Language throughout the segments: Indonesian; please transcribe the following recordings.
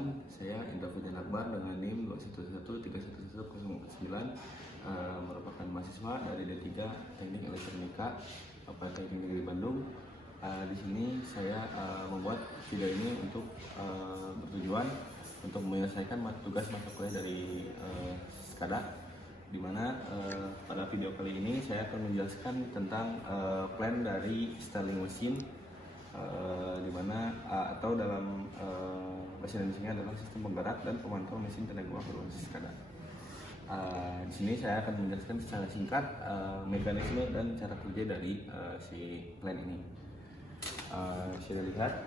perkenalkan, saya Indra Fajar Akbar dengan NIM 211313109, merupakan mahasiswa dari D3 Teknik Elektronika Politeknik Negeri Bandung. Di sini saya membuat video ini untuk bertujuan untuk menyelesaikan tugas mata kuliah dari SKADA, di mana pada video kali ini saya akan menjelaskan tentang plan dari styling mesin, di mana atau dalam bahasa Indonesia adalah sistem penggerak dan pemantau mesin tenaga uap berbasis SKADA. Di sini saya akan menjelaskan secara singkat mekanisme dan cara kerja dari si plan ini. Bisa dilihat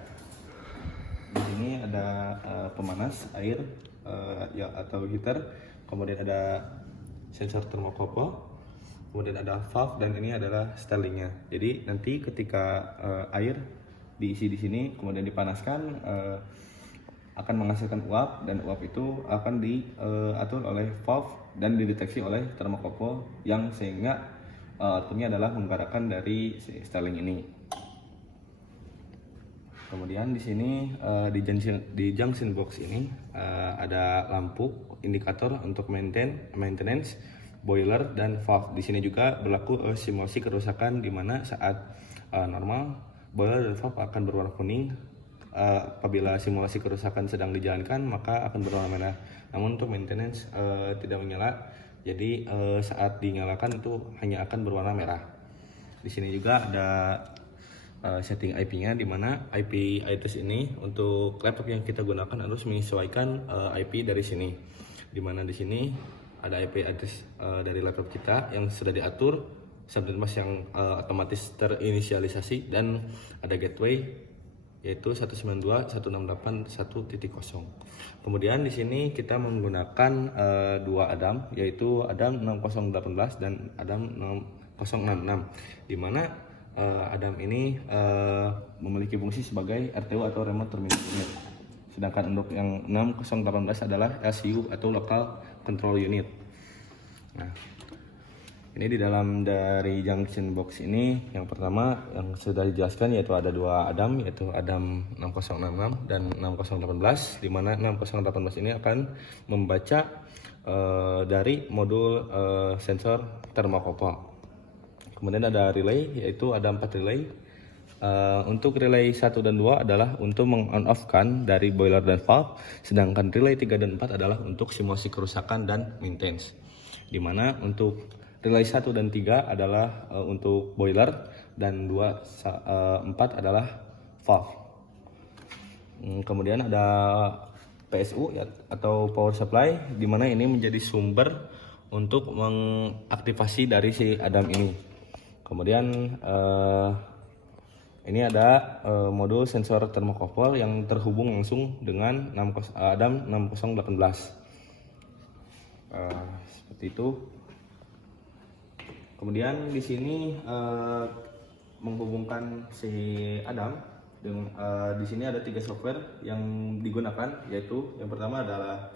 di sini ada pemanas air ya, atau heater, kemudian ada sensor termokouple, kemudian ada valve, dan ini adalah stylingnya. Jadi nanti ketika air diisi di sini kemudian dipanaskan, akan menghasilkan uap, dan uap itu akan diatur oleh valve dan dideteksi oleh termokouple yang sehingga outputnya adalah menggerakkan dari styling ini. Kemudian di sini di junction box ini ada lampu indikator untuk maintenance, boiler, dan valve. Di sini juga berlaku simulasi kerusakan, di mana saat normal boiler dan valve akan berwarna kuning. Apabila simulasi kerusakan sedang dijalankan maka akan berwarna merah. Namun untuk maintenance tidak menyala, jadi saat dinyalakan itu hanya akan berwarna merah. Di sini juga ada setting IP-nya, di mana IP address ini untuk laptop yang kita gunakan harus menyesuaikan IP dari sini. Di mana di sini ada IP address dari laptop kita yang sudah diatur, subnet mask yang otomatis terinisialisasi, dan ada gateway yaitu 192.168.1.0. Kemudian di sini kita menggunakan dua Adam, yaitu Adam 6018 dan Adam 6066, di mana Adam ini memiliki fungsi sebagai RTU atau remote terminal unit. Sedangkan untuk yang 6018 adalah LCU atau local control unit. Nah, ini di dalam dari junction box ini, yang pertama yang sudah dijelaskan yaitu ada dua Adam, yaitu Adam 6066 dan 6018, di mana 6018 ini akan membaca dari modul sensor termokouple. Kemudian ada relay, yaitu ada 4 relay. Untuk relay 1 dan 2 adalah untuk meng-on-off-kan dari boiler dan valve, sedangkan relay 3 dan 4 adalah untuk simulasi kerusakan dan maintenance. Di mana untuk relay 1 dan 3 adalah untuk boiler, dan 4 adalah valve. Kemudian ada PSU ya, atau power supply, di mana ini menjadi sumber untuk mengaktifasi dari si Adam ini. Kemudian ini ada modul sensor termokouple yang terhubung langsung dengan Adam 6018. Seperti itu. Kemudian di sini menghubungkan si Adam dengan di sini ada 3 software yang digunakan, yaitu yang pertama adalah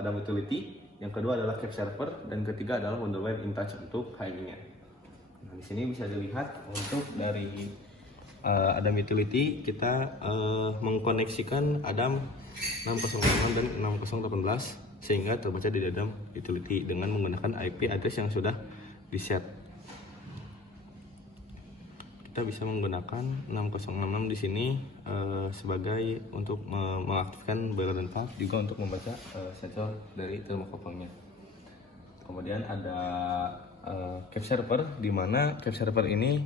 Adam Utility, yang kedua adalah Cap Server, dan ketiga adalah Wonderware InTouch untuk HMI-nya. Nah, di sini bisa dilihat untuk dari Adam Utility kita mengkoneksikan Adam 6066 dan 6018 sehingga terbaca di Adam Utility dengan menggunakan IP address yang sudah di-set. Kita bisa menggunakan 6066 di sini sebagai untuk mengaktifkan boiler dan valve, juga untuk membaca sensor dari termokouple-nya. Kemudian ada Cap Server, di mana Cap Server ini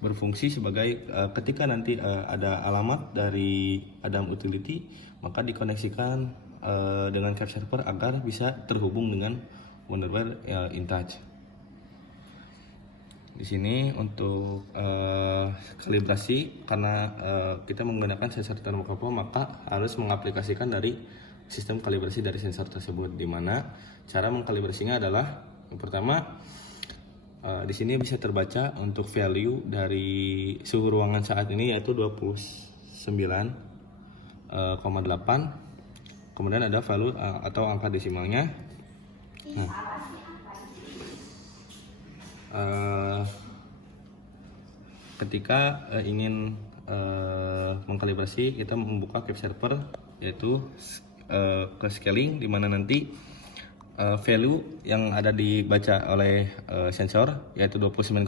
berfungsi sebagai ketika nanti ada alamat dari Adam Utility, maka dikoneksikan dengan Cap Server agar bisa terhubung dengan Wonderware InTouch. Di sini untuk kalibrasi, karena kita menggunakan sensor termokouple, maka harus mengaplikasikan dari sistem kalibrasi dari sensor tersebut, di mana cara mengkalibrasinya adalah yang pertama, di sini bisa terbaca untuk value dari suhu ruangan saat ini, yaitu 29,8. Kemudian ada value atau angka desimalnya. Nah, ketika ingin mengkalibrasi, kita membuka Cap Server, yaitu ke scaling, di mana nanti value yang ada dibaca oleh sensor yaitu 29,7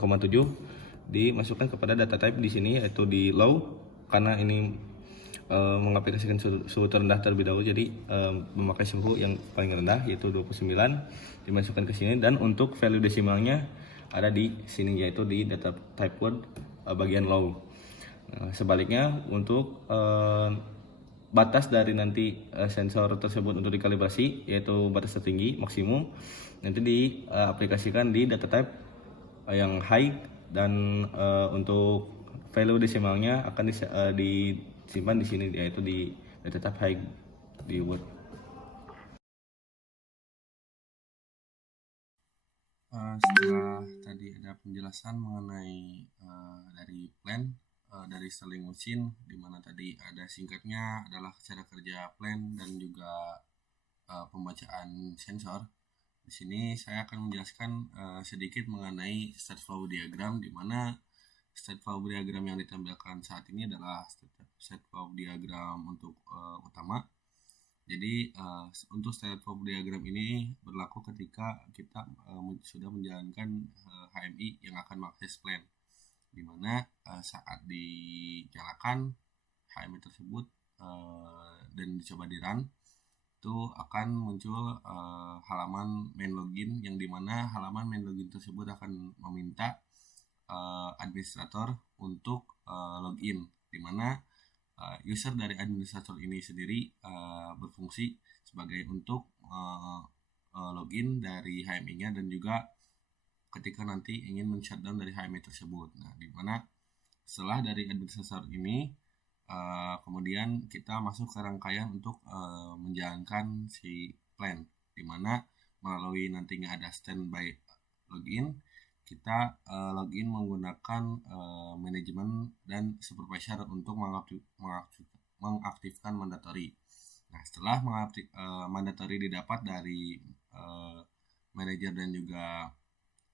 dimasukkan kepada data type di sini yaitu di low, karena ini mengaplikasikan suhu terendah terlebih dahulu, jadi memakai suhu yang paling rendah yaitu 29 dimasukkan ke sini, dan untuk value desimalnya ada di sini yaitu di data type word bagian low. Sebaliknya untuk batas dari nanti sensor tersebut untuk dikalibrasi yaitu batas tertinggi maksimum nanti diaplikasikan di data type yang high, dan untuk value desimalnya akan disimpan di sini yaitu di data type high di word. Setelah tadi ada penjelasan mengenai dari plan dari Sterling Machine, di mana tadi ada singkatnya adalah cara kerja plan dan juga pembacaan sensor. Di sini saya akan menjelaskan sedikit mengenai state flow diagram, di mana state flow diagram yang ditampilkan saat ini adalah state flow diagram untuk utama. Jadi untuk state flow diagram ini berlaku ketika kita sudah menjalankan HMI yang akan mengakses plan, di mana saat dinyalakan HMI tersebut dan dicoba di run, itu akan muncul halaman main login, yang dimana halaman main login tersebut akan meminta administrator untuk login, dimana user dari administrator ini sendiri berfungsi sebagai untuk login dari HMI-nya dan juga ketika nanti ingin men-shutdown dari HMI tersebut. Nah, dimana setelah dari administrator ini kemudian kita masuk ke rangkaian untuk menjalankan si plan, dimana melalui nantinya ada standby login, kita login menggunakan manajemen dan supervisor untuk mengaktifkan mandatory. Nah, setelah mandatory didapat dari manajer dan juga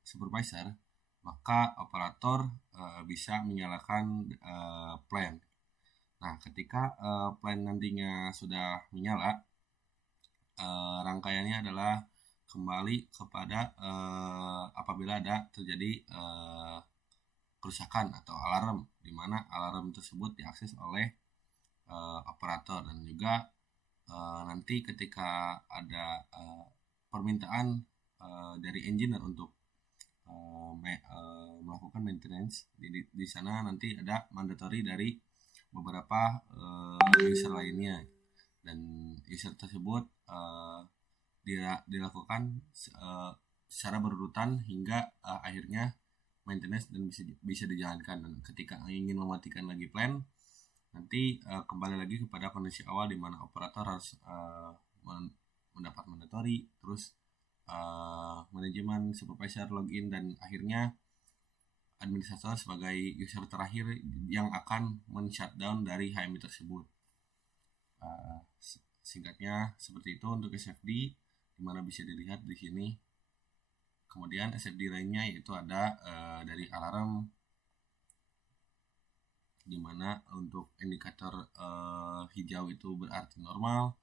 supervisor, maka operator bisa menyalakan plan. Nah, ketika plan nantinya sudah menyala, rangkaiannya adalah kembali kepada apabila ada terjadi kerusakan atau alarm, di mana alarm tersebut diakses oleh operator, dan juga nanti ketika ada permintaan dari engineer untuk melakukan maintenance, di sana nanti ada mandatory dari beberapa user lainnya, dan user tersebut dilakukan secara berurutan hingga akhirnya maintenance dan bisa dijalankan. Dan ketika ingin mematikan lagi plan, nanti kembali lagi kepada kondisi awal, di mana operator harus mendapat mandatory, terus manajemen, supervisor, login, dan akhirnya administrator sebagai user terakhir yang akan men-shutdown dari HMI tersebut. Singkatnya seperti itu untuk SFD, di mana bisa dilihat di sini. Kemudian SFD lainnya yaitu ada dari alarm, di mana untuk indikator hijau itu berarti normal,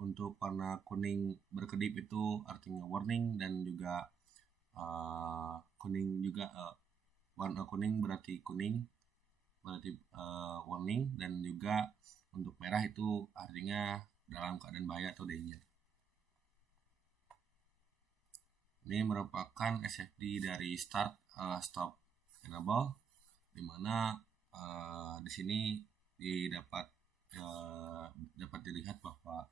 untuk warna kuning berkedip itu artinya warning, dan juga kuning juga warna kuning berarti warning, dan juga untuk merah itu artinya dalam keadaan bahaya atau danger. Ini merupakan SFD dari start, stop, enable, di mana di sini dapat dilihat bahwa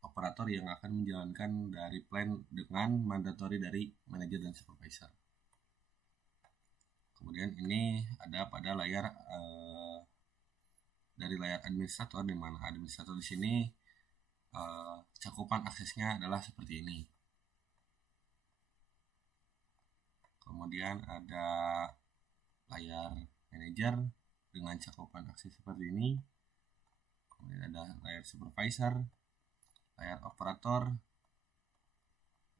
operator yang akan menjalankan dari plan dengan mandatory dari manajer dan supervisor. Kemudian ini ada pada layar dari layar administrator, di mana administrator di sini cakupan aksesnya adalah seperti ini. Kemudian ada layar manager dengan cakupan akses seperti ini. Kemudian ada layar supervisor, layar operator,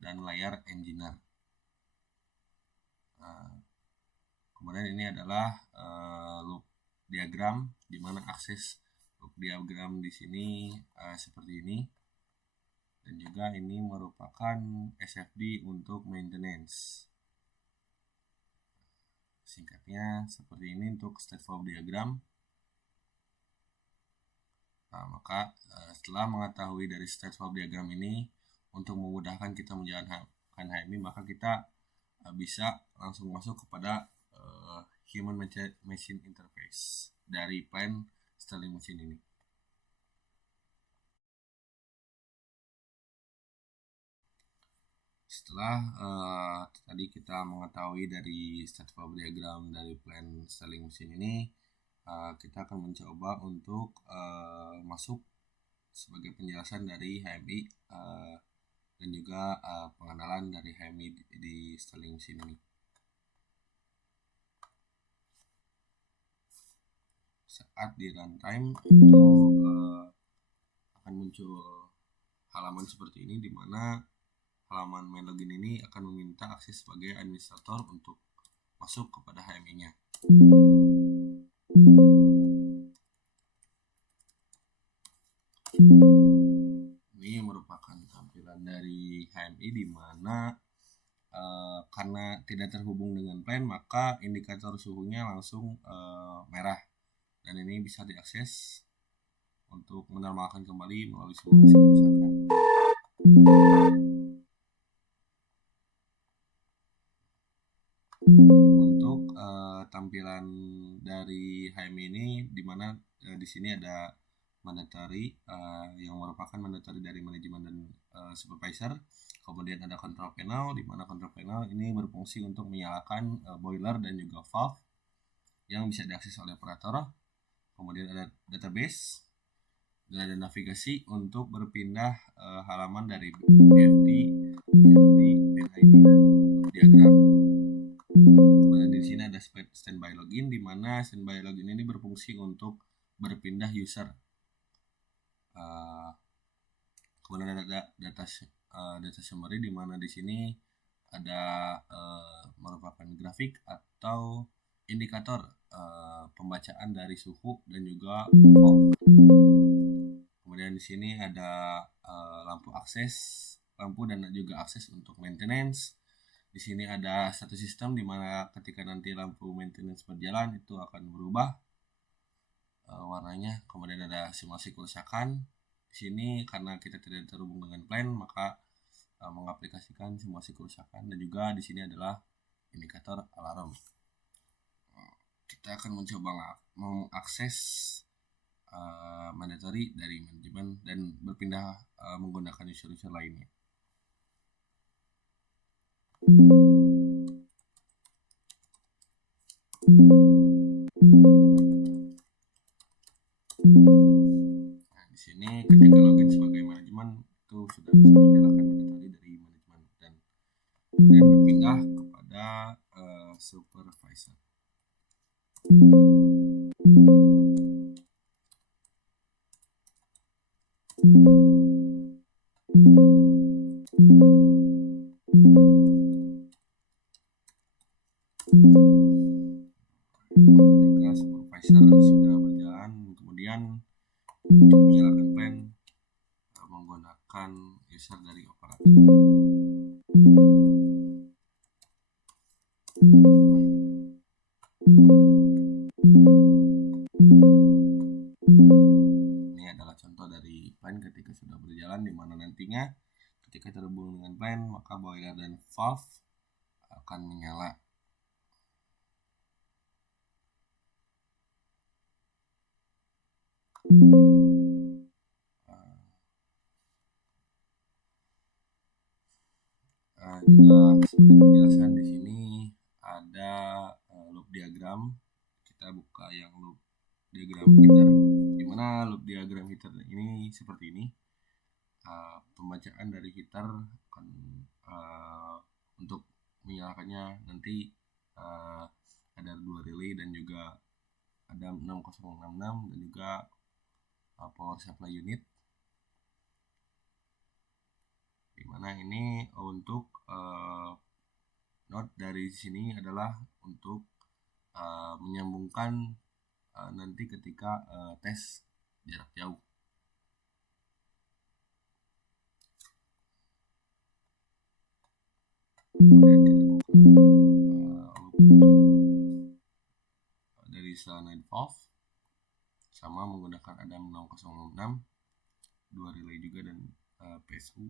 dan layar engineer. Kemudian ini adalah loop diagram, di mana akses diagram di sini seperti ini, dan juga ini merupakan SFD untuk maintenance. Singkatnya seperti ini untuk stateful diagram. Nah, maka setelah mengetahui dari stateful diagram ini, untuk memudahkan kita menjalankan HMI, maka kita bisa langsung masuk kepada human machine interface dari plan Stirling machine ini. Setelah tadi kita mengetahui dari stateful diagram dari plan Stirling machine ini, kita akan mencoba untuk masuk sebagai penjelasan dari HMI dan juga pengenalan dari HMI di Stirling machine ini. Saat di runtime itu akan muncul halaman seperti ini, di mana halaman main login ini akan meminta akses sebagai administrator untuk masuk kepada HMI-nya. Ini merupakan tampilan dari HMI, di mana karena tidak terhubung dengan plan, maka indikator suhunya langsung merah, dan ini bisa diakses untuk menormalkan kembali melalui simulasi kerusakan. Untuk tampilan dari HMI ini, di mana di sini ada mandatory yang merupakan mandatory dari manajemen dan supervisor. Kemudian ada control panel, di mana control panel ini berfungsi untuk menyalakan boiler dan juga valve yang bisa diakses oleh operator. Kemudian ada database, dan ada navigasi untuk berpindah halaman dari BFD, PID, dan diagram. Kemudian di sini ada standby login, di mana standby login ini berfungsi untuk berpindah user. Kemudian ada data summary, di mana di sini ada merupakan grafik atau indikator pembacaan dari suhu dan juga valve. Kemudian di sini ada lampu dan juga akses untuk maintenance. Di sini ada satu sistem, di mana ketika nanti lampu maintenance berjalan itu akan berubah warnanya. Kemudian ada simulasi kerusakan. Di sini karena kita tidak terhubung dengan plan, maka mengaplikasikan simulasi kerusakan, dan juga di sini adalah indikator alarm. Kita akan mencoba mengakses mandatory dari manajemen dan berpindah menggunakan user lainnya. Nah, di sini ketika login sebagai manajemen itu sudah bisa menyalakan mandatory dari manajemen dan kemudian berpindah kepada supervisor. Ketika supervisor sudah berjalan, kemudian untuk menyalakan plan menggunakan user dari operator. Ini adalah contoh dari plan ketika sudah berjalan, di mana nantinya ketika terhubung dengan plan, maka boiler dan valve akan menyala. Juga sebagai penjelasan, di sini ada loop diagram. Kita buka yang loop diagram heater, di mana loop diagram heater ini seperti ini. Pembacaan dari heater akan untuk menyalakannya nanti ada 2 relay dan juga ada 6066 dan juga power supply unit, dimana ini untuk node dari sini adalah untuk menyambungkan nanti ketika tes jarak jauh. Kemudian kita buka dari Solenoid valve sama menggunakan Adam 6066, 2 relay juga dan PSU.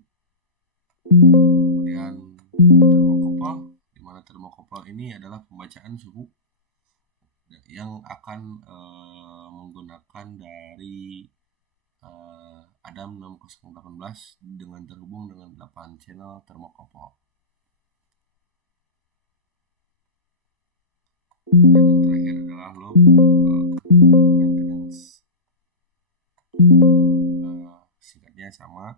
Kemudian termokopel, di mana termokopel ini adalah pembacaan suhu yang akan menggunakan dari Adam 6018 dengan terhubung dengan 8 channel termokopel. Dan yang terakhir adalah loop maintenance, singkatnya sama.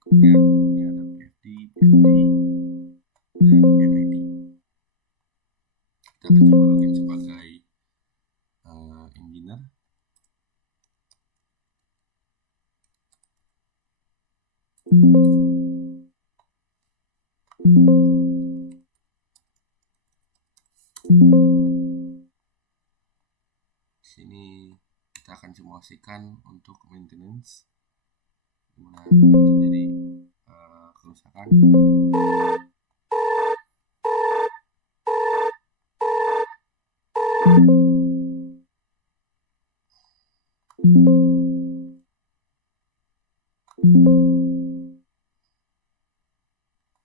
Kemudian ini ada PFD, PFD, dan NID. Kita akan coba login sebagai engineer. Di sini kita akan simulasikan untuk maintenance, dimana terjadi kerusakan.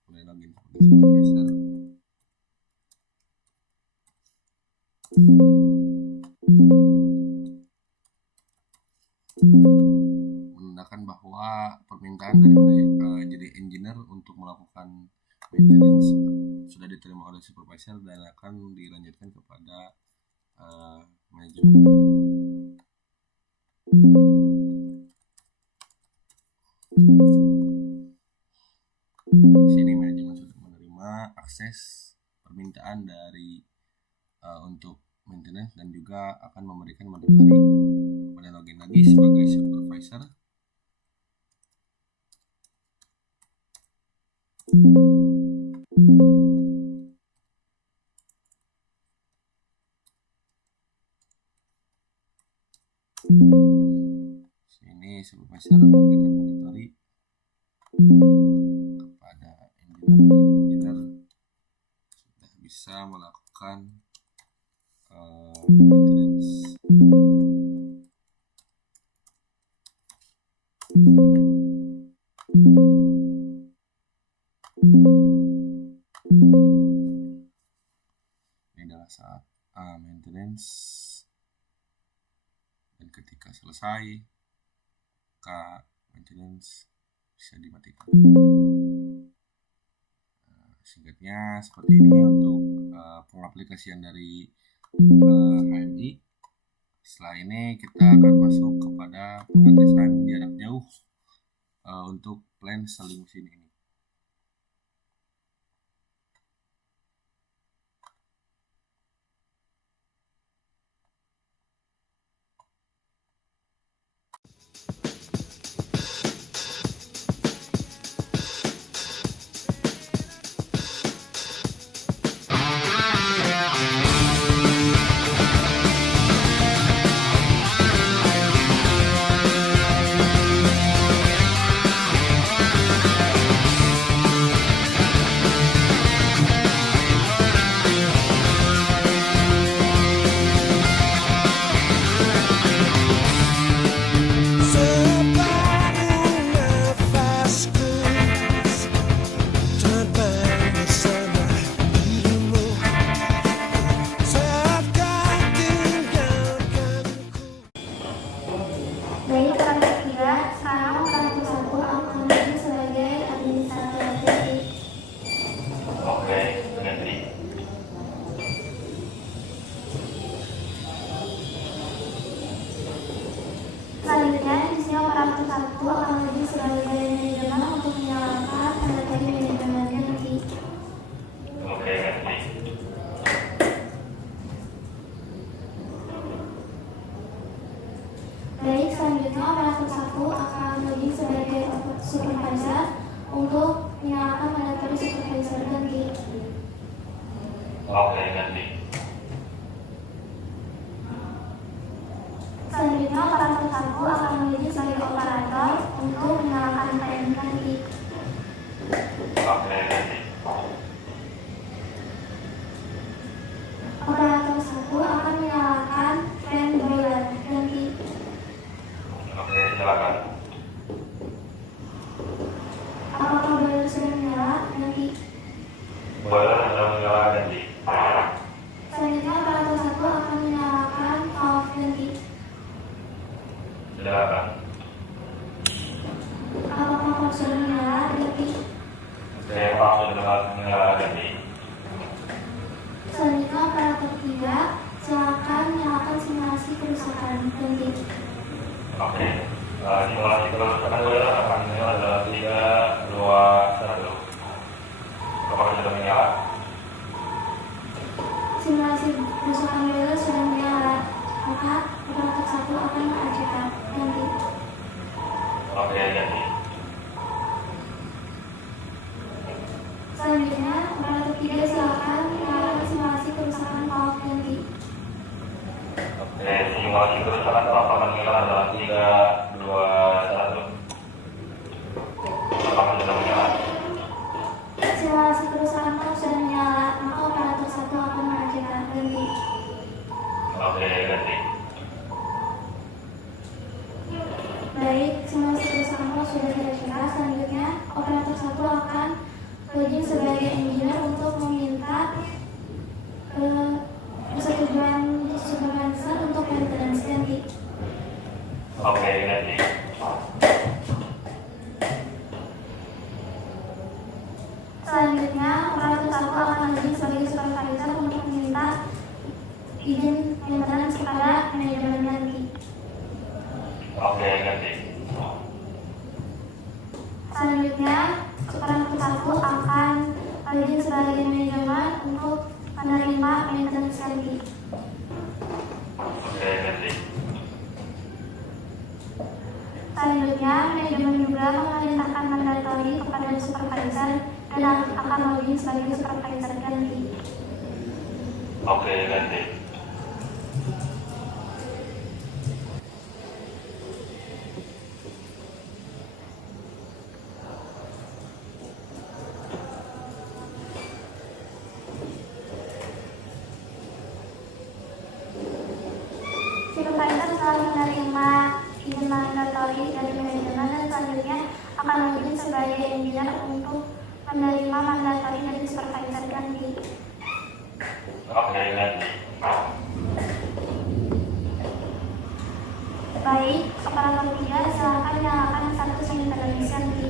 Mulai login sebagai supervisor. Menandakan bahwa permintaan dari jadi engineer untuk melakukan maintenance sudah diterima oleh supervisor dan akan dilanjutkan kepada manajemen. Di sini manajemen sudah menerima akses permintaan dari untuk maintenance dan juga akan memberikan mandatory. Kemudian login lagi sebagai supervisor. Sini supervisor memberikan mandatory kepada engineer sudah bisa melakukan maintenance. Ini adalah saat maintenance, dan ketika selesai maka maintenance bisa dimatikan. Singkatnya seperti ini untuk pengaplikasian dari HMI. Setelah ini kita akan masuk kepada pengetesan jarak jauh untuk plan selling mesin ini. Selanjutnya, di sini operator 1 akan lebih sebagai manajemen untuk menyalakan tanda tadi manajemennya nanti. Oke, nanti. Baik, selanjutnya operator 1 akan lebih sebagai supervisor untuk menyalakan tanda tadi supervisor ganti. Oke, nanti. Selanjutnya operator 1 akan menjadi sebagai operator untuk menyalakan fan ganti. Oke, ganti. Operator 1 akan menyalakan fan boiler ganti. Oke, silakan. Apakah boiler sudah menyala? Ganti. Boiler sudah menyala, ganti. Selanjutnya operator 1 akan menyalakan valve ganti. Silakan. Apakah valve sudah menyala? Ganti. Oke, Pak sudah menyala, ganti. Selanjutnya operator 3 silakan nyalakan simulasi kerusakan ganti. Oke. Simulasi kerusakan boiler akan menyala dalam 3, 2, 1. Apakah sudah menyala? Simulasi kerusakan boiler sudah menyala, maka operator 1 akan mengaktifkan ganti. Oke, ganti. Selanjutnya operator 3 silakan menyalakan simulasi kerusakan valve ganti. Oke, simulasi kerusakan valve akan menyala dalam 3, 2, 1. Apakah sudah menyala? Simulasi kerusakan valve sudah menyala, maka operator 1 akan mengaktifkan ganti. Oke, ganti. Baik, simulasi kerusakan valve sudah dilakukan. Selanjutnya operator 1 akan login sebagai engineer untuk meminta persetujuan supervisor untuk maintenance ganti. Oke, ganti. Selanjutnya operator 1 akan login sebagai supervisor untuk meminta izin maintenance kepada manajemen ganti. Oke, ganti. Selanjutnya operator 1 akan login sebagai manajemen untuk menerima maintenance ganti. Oke, ganti. Selanjutnya, manajemen juga memerintahkan mandatory kepada supervisor dan akan login sebagai supervisor ganti. Oke, ganti. Supervisor selalu menerima izin mandatory dari manajemen dan selanjutnya akan login sebagai engineer untuk menerima mandatory dari supervisor ganti. Oke, ganti. Baik, operator 3 silakan nyalakan status maintenance ganti.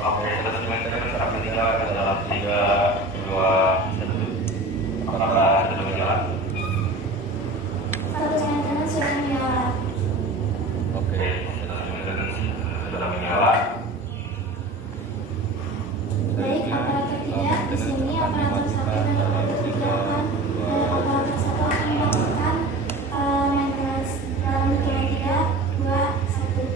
Oke, status maintenance akan dinyalakan dalam 3, 2, 1. Apakah sudah menyala? Status maintenance sudah menyala. Oke, status maintenance sudah menyala. Baik, operator 3 di sini operator 1 dan operator 3 akan operator 1 akan melakukan maintenance dalam hitungan 3, 2, 1.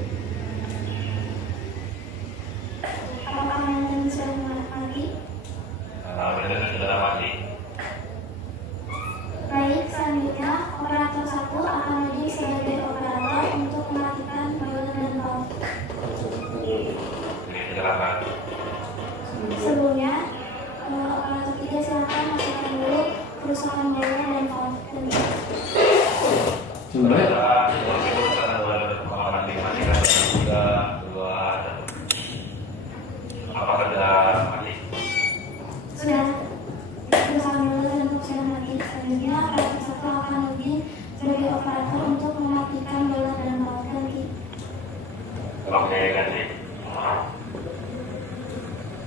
Apakah maintenance sudah mati? Maintenance sudah mati. Baik, selanjutnya operator 1 akan login sebagai operator untuk mematikan boiler dan valve. Oke, silakan. Sebelumnya, operator 3 silakan matikan dulu kerusakan boiler dan valve. Sebenarnya, simulasi kerusakan boiler akan dimatikan dalam 3, 2, 1. Apakah sudah mati? Sudah, kerusakan boiler dan valve sudah mati. Selanjutnya, operator 1 akan login sebagai operator untuk mematikan boiler dan valve ganti. Oke, ganti.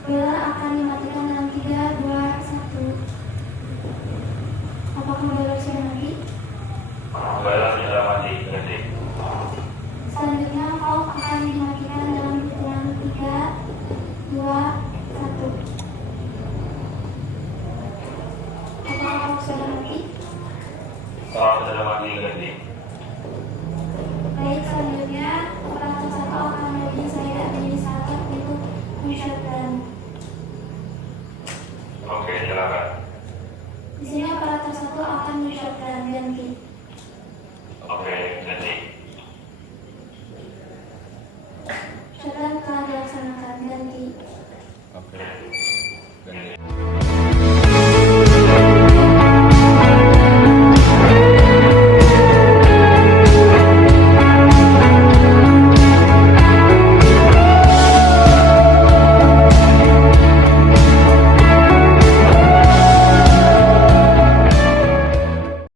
Boiler akan dimatikan dalam 3, 2, 1. Apakah boiler sudah mati? Boiler sudah mati, ganti. Selanjutnya, valve akan dimatikan dalam hitungan 3, 2, 1. Apakah valve sudah mati? Kalau sudah mati, ganti. Baik, selanjutnya